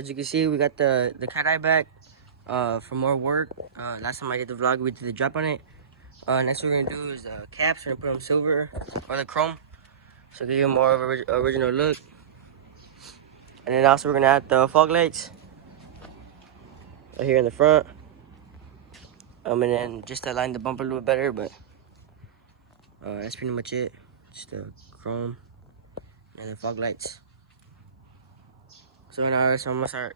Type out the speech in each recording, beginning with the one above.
as you can see, we got the cateye back for more work. Last time I did the vlog, we did the drop on it. Next what we're gonna do is the caps. We're gonna put them silver or the chrome, so give you more of a original look. And then also we're gonna add the fog lights right here in the front. And then just to align the bumper a little better, but that's pretty much it. Just the chrome and the fog lights. So now I'm gonna start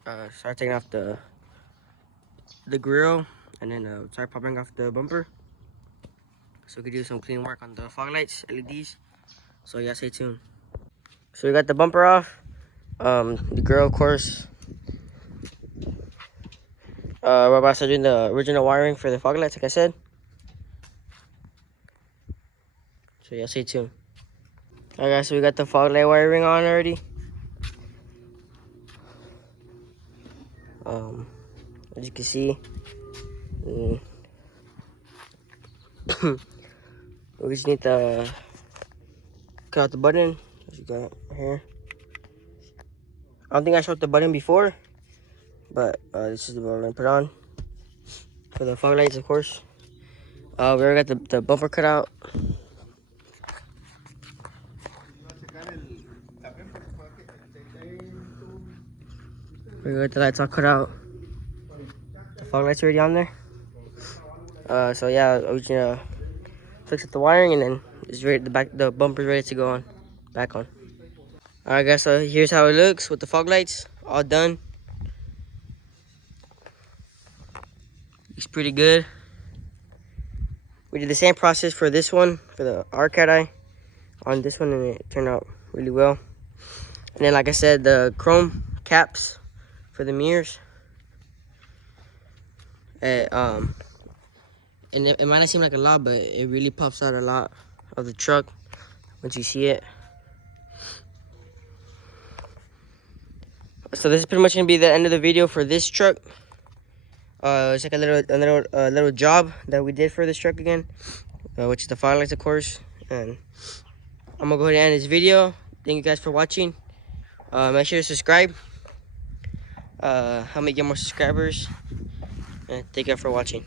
taking off the grill, and then start popping off the bumper, so we can do some clean work on the fog lights, LEDs. So yeah, stay tuned. So we got the bumper off, the grill, of course. We're about to start doing the original wiring for the fog lights, like I said. So yeah, stay tuned. Alright guys, so we got the fog light wiring on already. As you can see, we just need to cut out the button, as you got here. I don't think I showed the button before, but this is the button we're gonna put on for the fog lights, of course. We already got the bumper cut out. We got the lights all cut out. The fog lights already on there. So yeah, we're just gonna fix up the wiring, and then it's ready. The bumper's ready to go on, back on. Alright guys, so here's how it looks with the fog lights all done. Looks pretty good. We did the same process for this one, for the cateye on this one, and it turned out really well. And then, like I said, the chrome caps for the mirrors. And it might not seem like a lot, but it really pops out a lot of the truck once you see it. So this is pretty much gonna be the end of the video for this truck. It's like a little job that we did for this truck again, which is the fog lights, of course. And I'm gonna go ahead and end this video. Thank you guys for watching. Make sure to subscribe. Help me get more subscribers. And thank you for watching.